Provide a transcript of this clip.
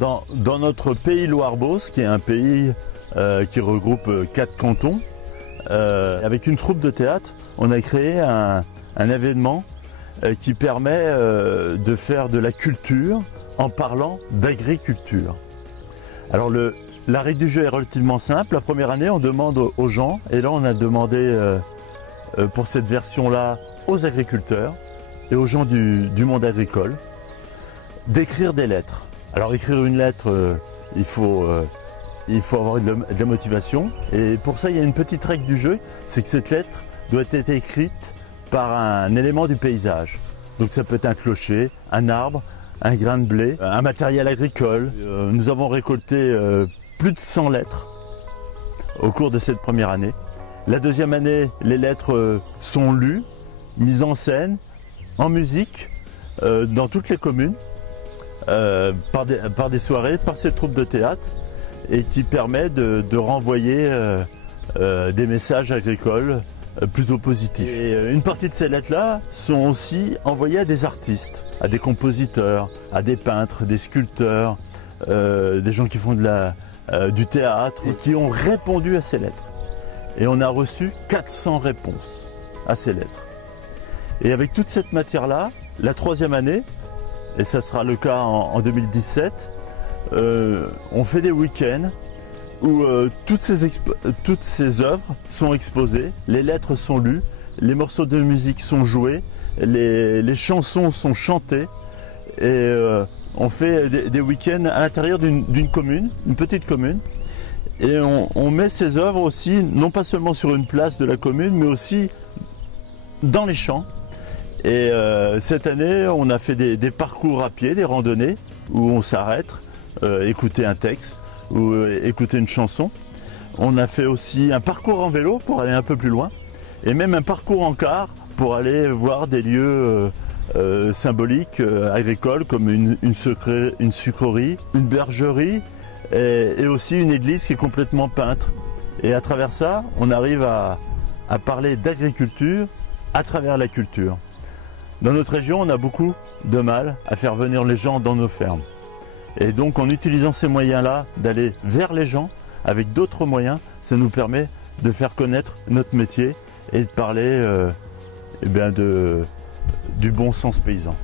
Alors dans notre pays Loire-Beauce, qui est un pays qui regroupe 4 cantons, avec une troupe de théâtre, on a créé un événement qui permet de faire de la culture en parlant d'agriculture. Alors la règle du jeu est relativement simple. La première année, on demande aux gens, et là on a demandé pour cette version-là aux agriculteurs et aux gens du monde agricole d'écrire des lettres. Alors écrire une lettre, il faut avoir de la motivation, et pour ça il y a une petite règle du jeu, c'est que cette lettre doit être écrite par un élément du paysage. Donc ça peut être un clocher, un arbre, un grain de blé, un matériel agricole. Nous avons récolté plus de 100 lettres au cours de cette première année. La deuxième année, les lettres sont lues, mises en scène, en musique, dans toutes les communes, par des soirées, par cette troupe de théâtre, et qui permet de renvoyer des messages agricoles plutôt positifs. Et une partie de ces lettres-là sont aussi envoyées à des artistes, à des compositeurs, à des peintres, des sculpteurs, des gens qui font du théâtre, et qui ont répondu à ces lettres. Et on a reçu 400 réponses à ces lettres. Et avec toute cette matière-là, la troisième année, et ça sera le cas en 2017, on fait des week-ends où toutes ces œuvres sont exposées, les lettres sont lues, les morceaux de musique sont joués, les chansons sont chantées, et on fait des week-ends à l'intérieur d'une commune, une petite commune, et on met ces œuvres aussi, non pas seulement sur une place de la commune, mais aussi dans les champs. Et cette année, on a fait des parcours à pied, des randonnées, où on s'arrête, écouter un texte ou écouter une chanson. On a fait aussi un parcours en vélo pour aller un peu plus loin, et même un parcours en car pour aller voir des lieux symboliques, agricoles, comme une sucrerie, une bergerie, et aussi une église qui est complètement peinte. Et à travers ça, on arrive à parler d'agriculture à travers la culture. Dans notre région, on a beaucoup de mal à faire venir les gens dans nos fermes. Et donc en utilisant ces moyens-là, d'aller vers les gens, avec d'autres moyens, ça nous permet de faire connaître notre métier et de parler du bon sens paysan.